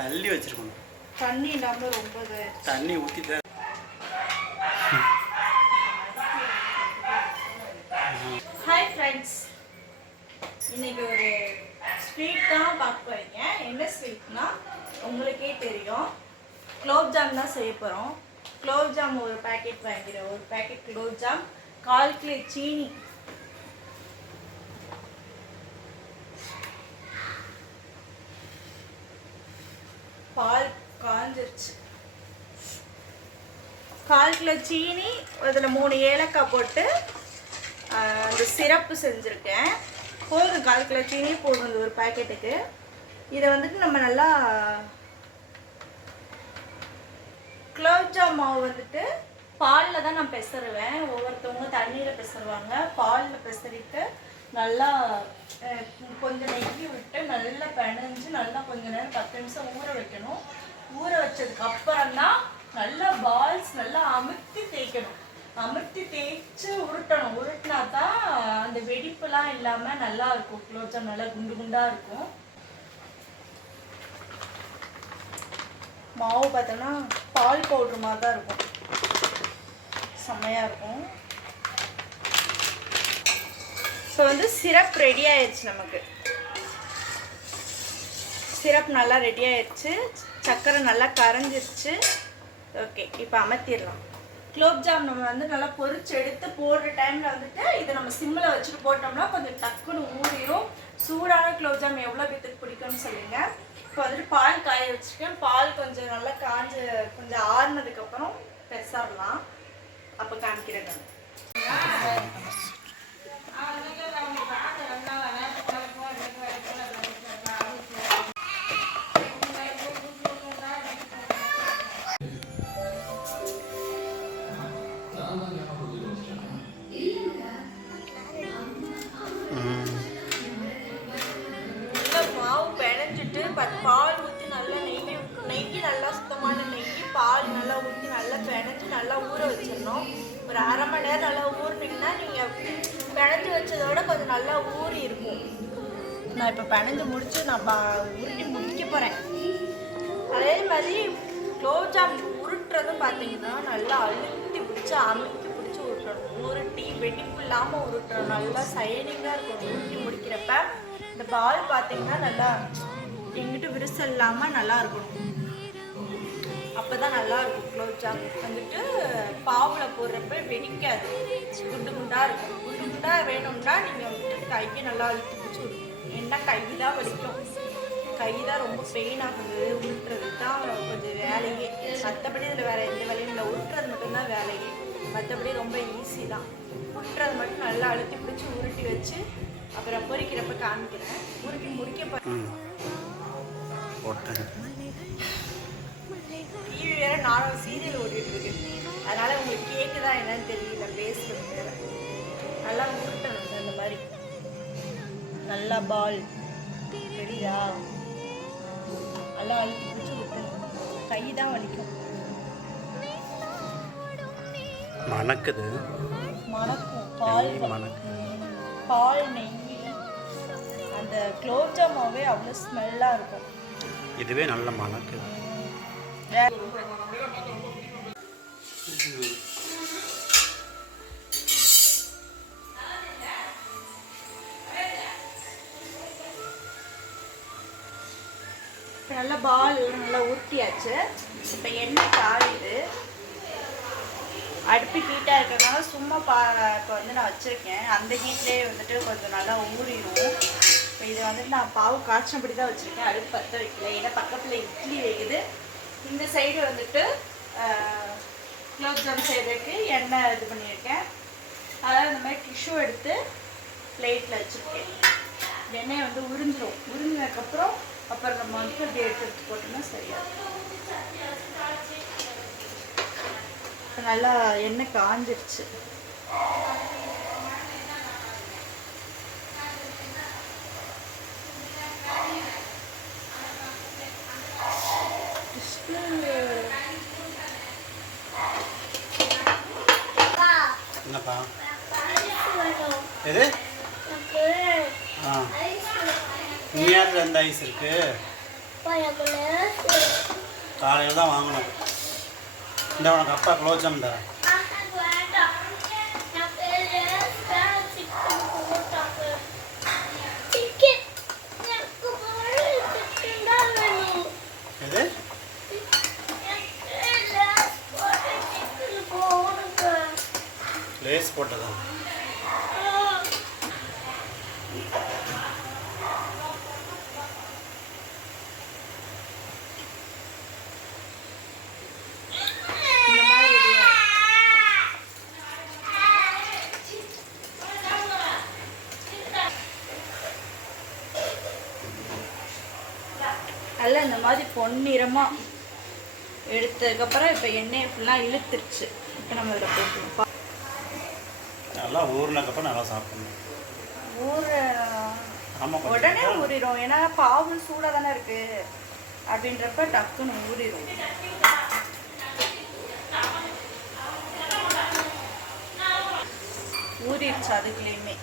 தள்ளி வச்சிருக்கணும். தண்ணி இல்லாமல் ரொம்ப தண்ணி ஊற்றி தான். ஹாய் ஃப்ரெண்ட்ஸ், இன்னைக்கு ஒரு ஸ்வீட் தான் பார்க்க போறீங்க. என்ன ஸ்வீட்னா உங்களுக்கே தெரியும், குலோப்ஜாம் தான் செய்ய போகிறோம். குலோப்ஜாம் ஒரு பேக்கெட் வாங்கிறேன். ஒரு பேக்கெட் குலோப்ஜாம், 1/4 கிலோ சீனி, பால் காஞ்சிருச்சு, 1/4 கிலோ சீனி, அதில் 3 ஏலக்காய் போட்டு அந்த சிரப்பு செஞ்சுருக்கேன். போதும், 1/4 கிலோ சீனி போதும் ஒரு பேக்கெட்டுக்கு. இதை வந்துட்டு நம்ம நல்லா குலோப்ஜாம் மாவு வந்துட்டு பாலில் தான் நான் பெசருவேன். ஒவ்வொருத்தவங்க தண்ணியில் பெசருவாங்க. பாலில் பெசரிட்டு நல்லா கொஞ்சம் நெய்யி விட்டு நல்லா பிணைஞ்சு நல்லா கொஞ்ச நேரம் 10 நிமிஷம் ஊற வைக்கணும். ஊற வச்சதுக்கு அப்புறம் தான் நல்லா பால்ஸ் நல்லா அமுத்தி தேய்க்கணும். அமுத்தி தேய்ச்சி உருட்டணும். உருட்டினா தான் அந்த வெடிப்புலாம் இல்லாமல் நல்லா இருக்கும். குலோப்ஜாம் நல்லா குண்டு குண்டாக இருக்கும். மாவு பார்த்தோன்னா பால் பவுட்ரு மாதிரி தான் இருக்கும், செம்மையாக இருக்கும். ஸோ வந்து சிரப் ரெடி ஆயிடுச்சு. நமக்கு சிரப் நல்லா ரெடி ஆயிடுச்சு. சர்க்கரை நல்லா கரைஞ்சிருச்சு. ஓகே, இப்போ அமர்த்திடலாம். குலோப்ஜாம் நம்ம வந்து நல்லா பொரிச்சு எடுத்து போடுற டைமில் வந்துட்டு இதை நம்ம சிம்மில் வச்சுட்டு போட்டோம்னா கொஞ்சம் டக்குன்னு ஊறிடும். சூடான குலோப்ஜாம் எவ்வளோ பேத்துக்கு பிடிக்கும்னு சொல்லுங்கள். இப்போ வந்துட்டு பால் காய வச்சுருக்கேன். பால் கொஞ்சம் நல்லா காஞ்சு கொஞ்சம் ஆறுனதுக்கப்புறம் பெருசாடலாம். அப்போ காமிக்கிறேன். பால் ஊற்றி நல்லா நெய் நல்லா சுத்தமான நெய், பால் நல்லா ஊற்றி நல்லா பிணைஞ்சு நல்லா ஊற வச்சிடணும். ஒரு 1/2 மணி நேரம் நல்லா ஊறினீங்கன்னா நீங்கள் பிணைஞ்சு வச்சதோட கொஞ்சம் நல்லா ஊறி இருக்கும். நான் இப்போ பிணைஞ்சு முடிச்சு நான் உருட்டி முடிக்க போகிறேன். அதே மாதிரி குலோப்ஜாம் உருட்டுறதும் பார்த்தீங்கன்னா நல்லா அழுத்தி பிடிச்சி அமுக்கி பிடிச்சி உருட்டணும். உருட்டி வெடிப்பு இல்லாமல் உருட்டணும். நல்லா சைனிங்காக இருக்கும் உருட்டி முடிக்கிறப்ப. இந்த பால் பார்த்தீங்கன்னா நல்லா எங்கிட்ட விரிசல் இல்லாமல் நல்லா இருக்கணும். அப்போ தான் நல்லாயிருக்கும். குலோப்ஜாம் வந்துட்டு பாவில் போடுறப்ப வெடிக்காது, குண்டு குண்டாக இருக்கும். குண்டு குண்டாக வேணும்னா நீங்கள் வந்துட்டு கையை நல்லா அழுத்தி பிடிச்சி விடணும். என்ன கை தான் வலிக்கும், கை தான் ரொம்ப பெயின் ஆகுது. உருட்டுறது தான் கொஞ்சம் வேலையே. மற்றபடி இதில் வேறு எந்த வேலையும் இல்லை. உருட்டுறது மட்டும்தான் வேலையே. மற்றபடி ரொம்ப ஈஸி தான். உருட்டுறது மட்டும் நல்லா அழுத்தி பிடிச்சி உருட்டி வச்சு அப்புறம் பொரிக்கிறப்ப காமிக்கிறேன். உருட்டி முடிக்க போகிறேன். டிவி வேற நானும் சீரியல் ஓடிட்டு இருக்கு, அதனால உங்களுக்கு கேக்குதா என்னன்னு தெரியல பேசுறது. நல்லா உருட்டணும். அந்த மாதிரி நல்லா பால் தெரியுதா, நல்லா அழுத்தி பிடிச்சி உருட்டணும். கை தான் வலிக்கும். மணக்குது, மணக்கும். பால் பால் நெய் அந்த குலோப்ஜாமாவே அவ்வளோ ஸ்மெல்லாக இருக்கும். இதுவே நல்ல மணக்குது. இப்போ நல்லா பால் நல்லா ஊற்றியாச்சு. இப்போ எண்ணெய் காயுது. அடுப்பு ஹீட்டாக இருக்கிறதுனால சும்மா இப்போ வந்து நான் வச்சுருக்கேன். அந்த ஹீட்லேயே வந்துட்டு கொஞ்சம் நல்லா ஊறிடும். இப்போ இதை வந்துட்டு நான் பாவு காய்ச்சபடி தான் வச்சுருக்கேன். அடுப்பு பற்ற வைக்கல. ஏன்னா பக்கத்தில் இட்லி வைக்குது. இந்த சைடு வந்துட்டு குலோப்ஜாம் செய்கிறதுக்கு எண்ணெய் இது பண்ணியிருக்கேன். அதாவது இந்த மாதிரி டிஷ்யூ எடுத்து பிளேட்டில் வச்சுருக்கேன். எண்ணெயை வந்து உறிஞ்சிடும். உறிஞ்சதுக்கப்புறம் அப்புறம் நம்ம வந்து அப்படி எடுத்து போட்டோம்னா சரியாக இருக்கும். இப்போ நல்லா எண்ணெய் காஞ்சிருச்சு. என்னப்பா எது? இங்கே அந்த ஐஸ் இருக்கு. காலையில் தான் வாங்கணும். இந்த உனக்கு அப்பா குலோப்ஜாம் தரேன். எது? லேஸ் போட்டதா? இந்த மாதிரி ரெடியா நல்லா இந்த மாதிரி பொன்னிறமாக எடுத்ததுக்கப்புறம் இப்போ எண்ணெயை ஃபுல்லாக இழுத்துருச்சு. இப்போ நம்ம இதில் போட்டுருப்போம். நல்லா ஊறினக்கப்புறம் நல்லா சாப்பிடணும். ஊற ஆமாம், உடனே ஊறிடும். ஏன்னா பாவு சூடாக தானே இருக்குது. அப்படின்றப்ப டக்குன்னு ஊறிடும். ஊறிடுச்சு அதுக்குள்ளேயுமே.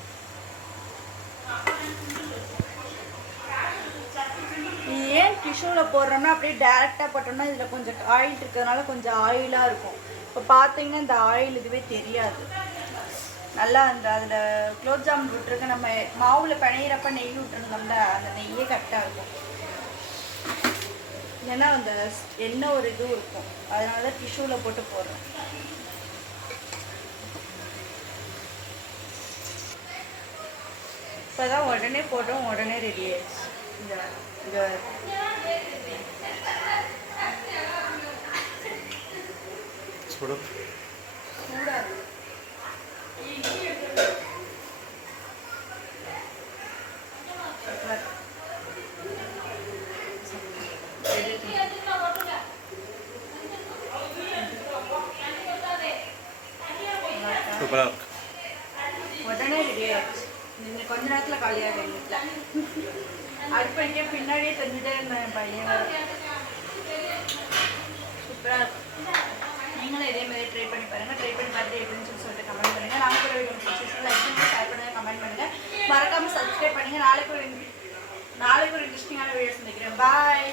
இது ஏன் டிஷ்யூவில் போடுறோம்னா அப்படியே டேரெக்டாக போட்டோம்னா இதில் கொஞ்சம் ஆயில் இருக்கிறதுனால கொஞ்சம் ஆயிலாக இருக்கும். இப்போ பார்த்தீங்கன்னா இந்த ஆயில் இதுவே தெரியாது. நல்லா அந்த அதில் குலோப்ஜாம் விட்டுருக்கு. நம்ம மாவில் பிணையிறப்ப நெய் விட்டுருந்தோம்ல, அந்த நெய்யே கரெக்டாக இருக்கும். ஏன்னா அந்த எண்ணெய் ஒரு இதுவும் இருக்கும். அதனால தான் டிஷ்யூவில் போட்டு போடுறோம். இப்போ தான் உடனே போட்டோம், உடனே ரெடி ஆயிடுச்சு. இந்த சுடு. சூடாக சூப்பராக இருக்கு. உடனே ரெடி ஆயிடுச்சு. நீங்கள் கொஞ்ச நேரத்தில் காலியாக வீட்டில் அடுப்படிக்கே பின்னாடியே செஞ்சுட்டே இருந்தேன் பையன். சூப்பராக இருக்கும். நீங்களும் இதே மாதிரி ட்ரை பண்ணி பாருங்கள். ட்ரை பண்ணி பார்த்துட்டு எப்படின்னு சொல்லிட்டு கமெண்ட் பண்ணுங்கள். நாங்கள் கூட வீடியோ பிடிச்சி லைக் பண்ணுங்கள், ஷேர் பண்ணுங்கள், கமெண்ட் பண்ணுங்கள். மறக்காமல் சப்ஸ்கிரைப் பண்ணுங்கள். நாளைக்கு ஒரு இன்ட்ரெஸ்டிங்கான வீடியோ சந்திக்கிறேன். பாய்.